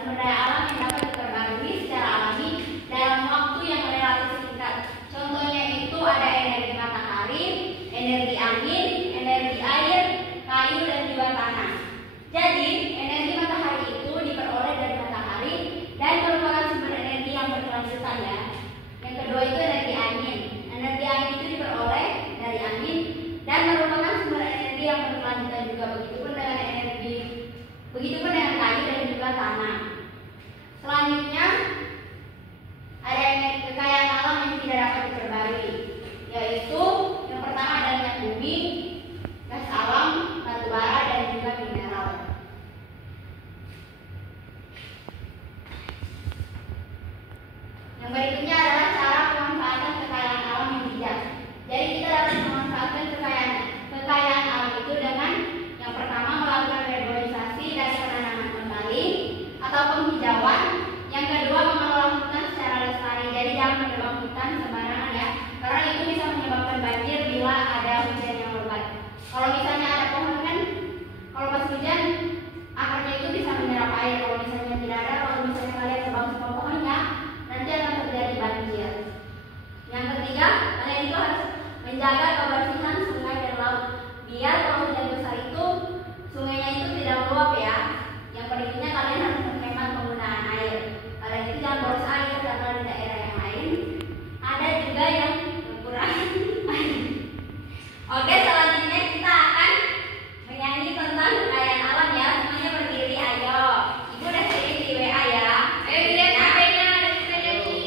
sumber daya alam yang dapat diperbarui secara alami dalam waktu yang relatif singkat. Contohnya itu ada energi matahari, energi angin, energi air, kayu, dan juga tanah. Jadi, energi matahari itu diperoleh dari matahari dan merupakan sumber energi yang berkelanjutan ya. Yang kedua itu energi angin. Energi angin itu diperoleh dari angin dan merupakan sumber energi yang berkelanjutan juga. Begitupun dengan kayu dan juga tanah. Selanjutnya ada energi kekayaan alam yang tidak dapat diperbarui, yaitu yang pertama ada minyak bumi, gas alam, batu bara, dan juga mineral. Yang berikutnya adalah cara pemanfaatan kekayaan alam yang bijak. Jadi kita dapat memanfaatkan kekayaan alam itu dengan yang pertama melakukan reboisasi dari penanaman kembali atau penghijauan. Yang kedua mengelola hutan secara lestari. Jadi jangan menebang hutan sembarangan ya, karena itu bisa menyebabkan banjir bila ada hujan yang lebat. Kalau misalnya ada pohon kan, kalau pas hujan akarnya itu bisa menyerap air. Kalau misalnya tidak ada, kalau misalnya kalian tebang semua pohonnya, nanti akan terjadi banjir. Yang ketiga, kalian itu harus menjaga kebersihan sungai dan laut, biar kalau hujan besar itu sungainya itu tidak meluap ya. Yang berikutnya kalian harus menghemat penggunaan air. Kalian itu jangan boros air, karena di daerah yang lain ada juga yang mengurangi air. Oke, selanjutnya kita akan menyanyi tentang kekayaan alam ya. Semuanya berdiri, ayo. Ibu udah kirim di WA ya. Ayo dilihat HP-nya, ada kita nyanyi.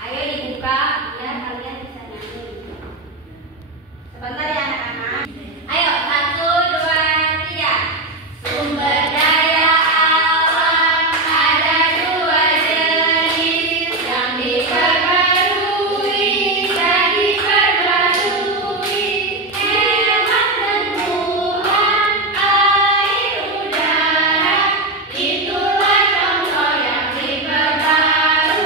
Ayo dibuka biar kalian bisa nyanyi. Sebentar ya anak-anak. Ayo, 1, 2, 3. Sumber daya alam ada dua jenis yang diperbarui dan diperbarui. Hemat dan Tuhan, air, udara, itulah contoh yang diperbarui.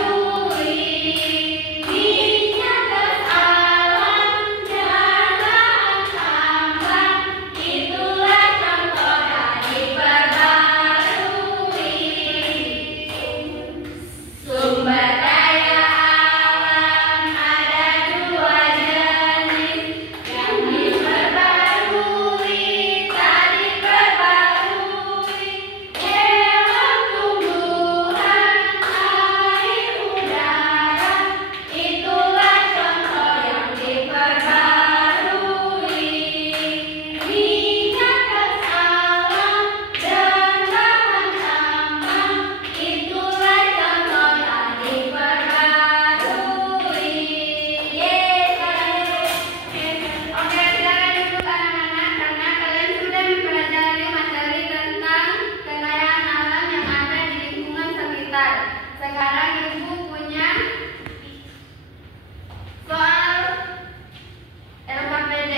Minyak gas alam dan bahan tambang, itulah contoh yang diperbarui. Sumber daya alam ada dua jenis yang diperbarui tak diperbarui. Hewan, tumbuhan, air, udara, itulah contoh yang diperbarui. Minyak gas alam dan bahan tambang, itulah contoh yang diperbarui. Oke, silakan duduk anak-anak, karena kalian sudah mempelajari materi tentang kekayaan alam yang ada di lingkungan sekitar. Sekarang ibu punya soal LKPD.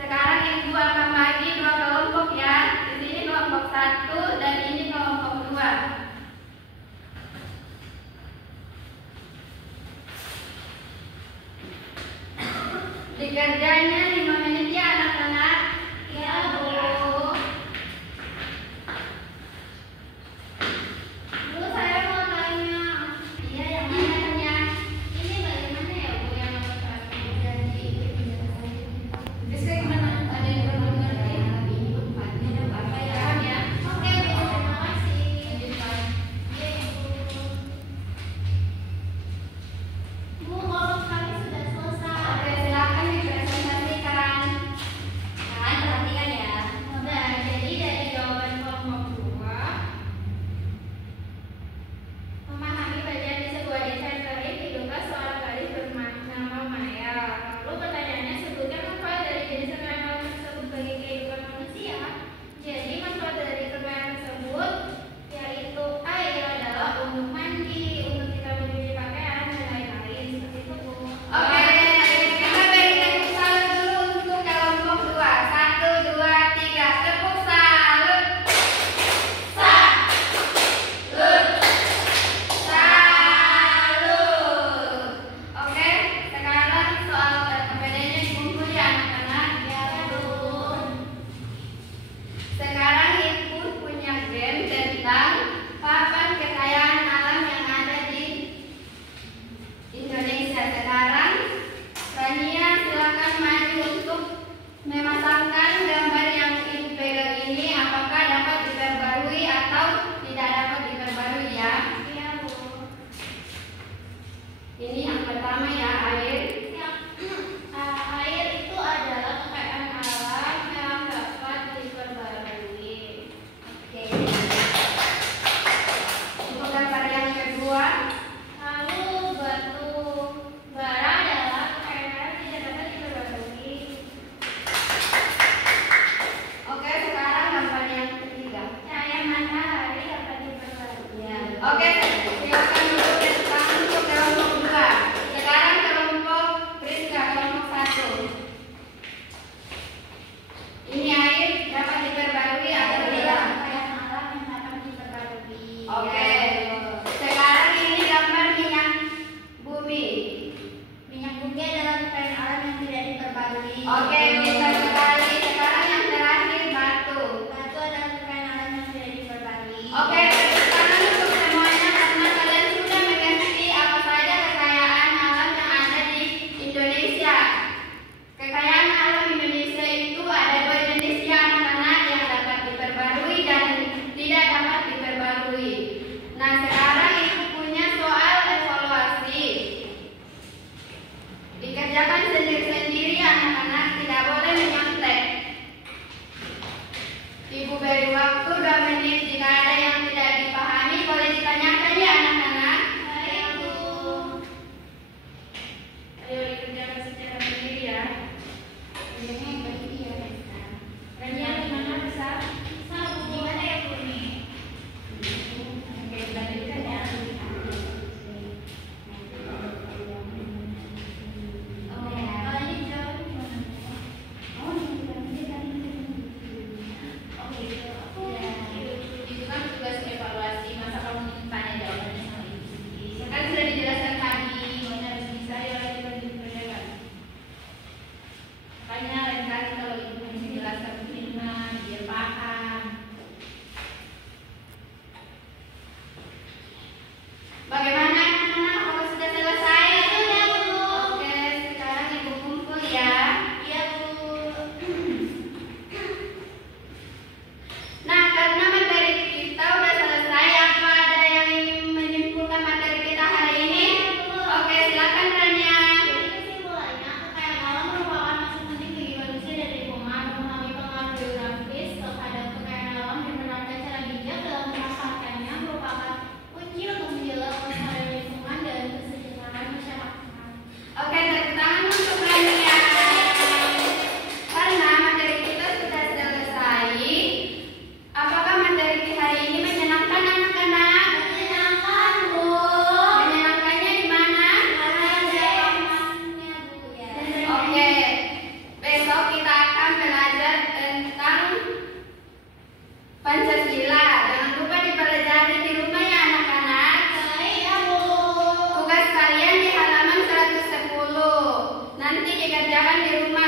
Sekarang ibu akan bagi dua kelompok ya. Di sini kelompok 1 dan ini kelompok 2. Dikerjanya 5 menit ya anak-anak. Ya Bu. Bu, saya mau tanya. Iya, yang mana? Ini bagaimana ya Bu yang nomor 1 janji? Bisa gimana? Ada yang belum ngerti? Apa ya? Oke Bu, terima kasih. Lanjutkan. Bu, kelompok kami sudah selesai. Oke, silakan dipresentasikan. Oke. Sekarang ini gambar minyak bumi. Minyak bumi adalah kekayaan alam yang tidak diperbarui. Oke, bisa sekali. Sekarang yang terakhir batu. Batu adalah kekayaan alam yang tidak diperbarui. Oke, tepuk tangan untuk semuanya karena kalian sudah mengerti apa saja kekayaan alam yang ada di Indonesia. Kekayaan alam Indonesia itu ada dua jenis ya anak-anak, yang dapat diperbarui dan tidak dapat diperbarui. Nah, sekarang ibu punya soal evaluasi. Dikerjakan sendiri-sendiri anak-anak, tidak boleh menyontek. Ibu beri waktu 2 menit. Jika ada yang tidak dipahami boleh ditanyakan ya anak-anak. Baik, Bu. Ayo dikerjakan secara sendiri ya. Ini bagi ya, Rania gimana bisa? Bisa, Bu. Gimana ya, Bu nih? Oke, lanjutkan ya. Itu kan tugas evaluasi, masa kamu tanya jawabannya sama ibu sendiri? Kan sudah dijelaskan tadi, makanya harus bisa ya kita dikerjakan. Makanya lain kali kalau ibu bisa jelaskan firman, biar paham. Bagaimana anak-anak? Apakah sudah selesai? Sudah, Bu. Oke, sekarang ibu kumpul ya. Iya, Bu. Nah, karena materi kita udah selesai, apa ada yang ingin menyimpulkan materi kita hari ini? Oke, silakan Rania. Jadi kesimpulannya, kekayaan alam merupakan masukan penting bagi manusia dan lingkungan, memahami pengaruh geografis terhadap kekayaan alam dan menerapkan cara bijak dalam memanfaatkannya merupakan kunci untuk menjaga kelestarian lingkungan dan kesejahteraan masyarakat. Oke, tepuk tangan untuk Rania. Karena materi kita sudah selesai, apakah materi hari ini menyenangkan anak-anak? Menyenangkan, Bu. Menyenangkannya di mana? Oke, besok kita akan belajar tentang Pancasila. Jangan lupa dipelajari di rumah ya anak-anak. Baik ya, Bu. Tugas kalian di halaman 110. Nanti dikerjakan di rumah